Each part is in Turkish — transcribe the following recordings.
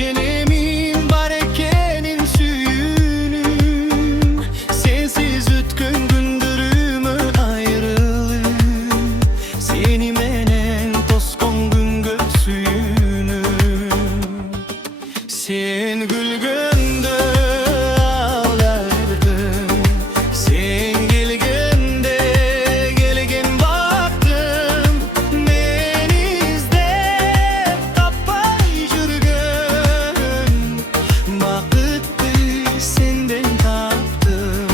İşenemin barekenin süyünüm. Sensiz ötkün gündürümü ayrılık. Seni menen toskon gün göksüyünüm. Sen gülgünde ağlardım. Sen gelgende gelgen baktım. Beni izlep tapay jürgün. Baktı senden taptım.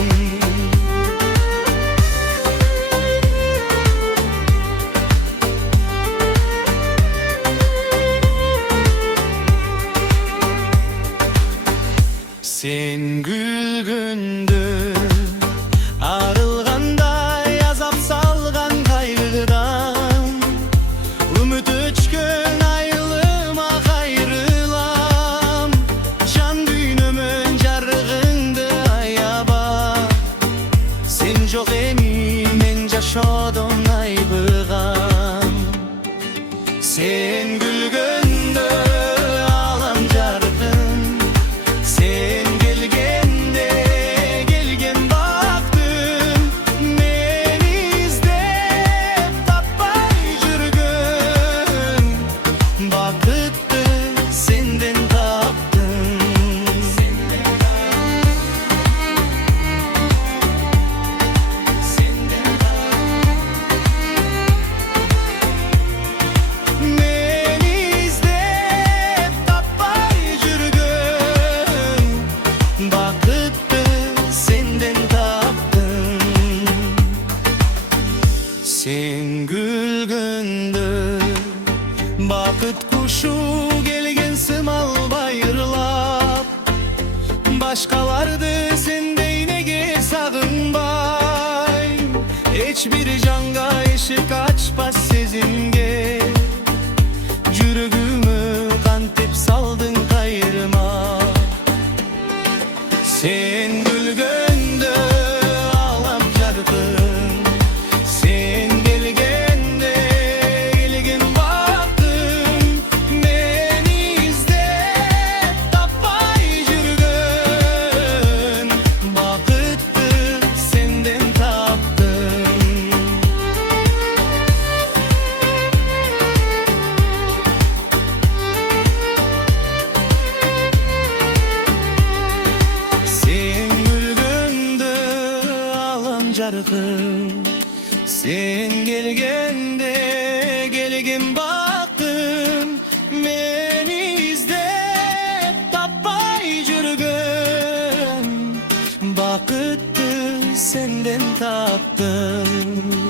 Sen gülgündü arılganda yazap salgan kaygıdan. Ümit öçkün ayrılıma ayrılam. Can düğünümün jarrığındı ayaba. Sen çok emi men jaşodum aybıgam. Sen gülgündü alam jarrığın. Sen gelgende gelgen baktım. Beni izlep tapay jürgün. Bakıttı senden taptım. Beni izlep tapay jürgün. Bakıttı senden taptım. Sen gülgündü bakıt kuşu gelgen sımal bayırlap. Başkalardı sendeyinege sağınbay. Hiçbir canga eşik açmaz sezimge. Jürgümü kantip saldın kayırma. Sen gülgünde ağlam jargın. Sen gelgende gelgen baktım. Beni izlep tapay jürgün. Bakıttı senden taptım. Sen gülgünde ağlam jargın. Sen gelgende gelgen baktım. Beni izlep tapay jürgün. Bakıttı senden taptım.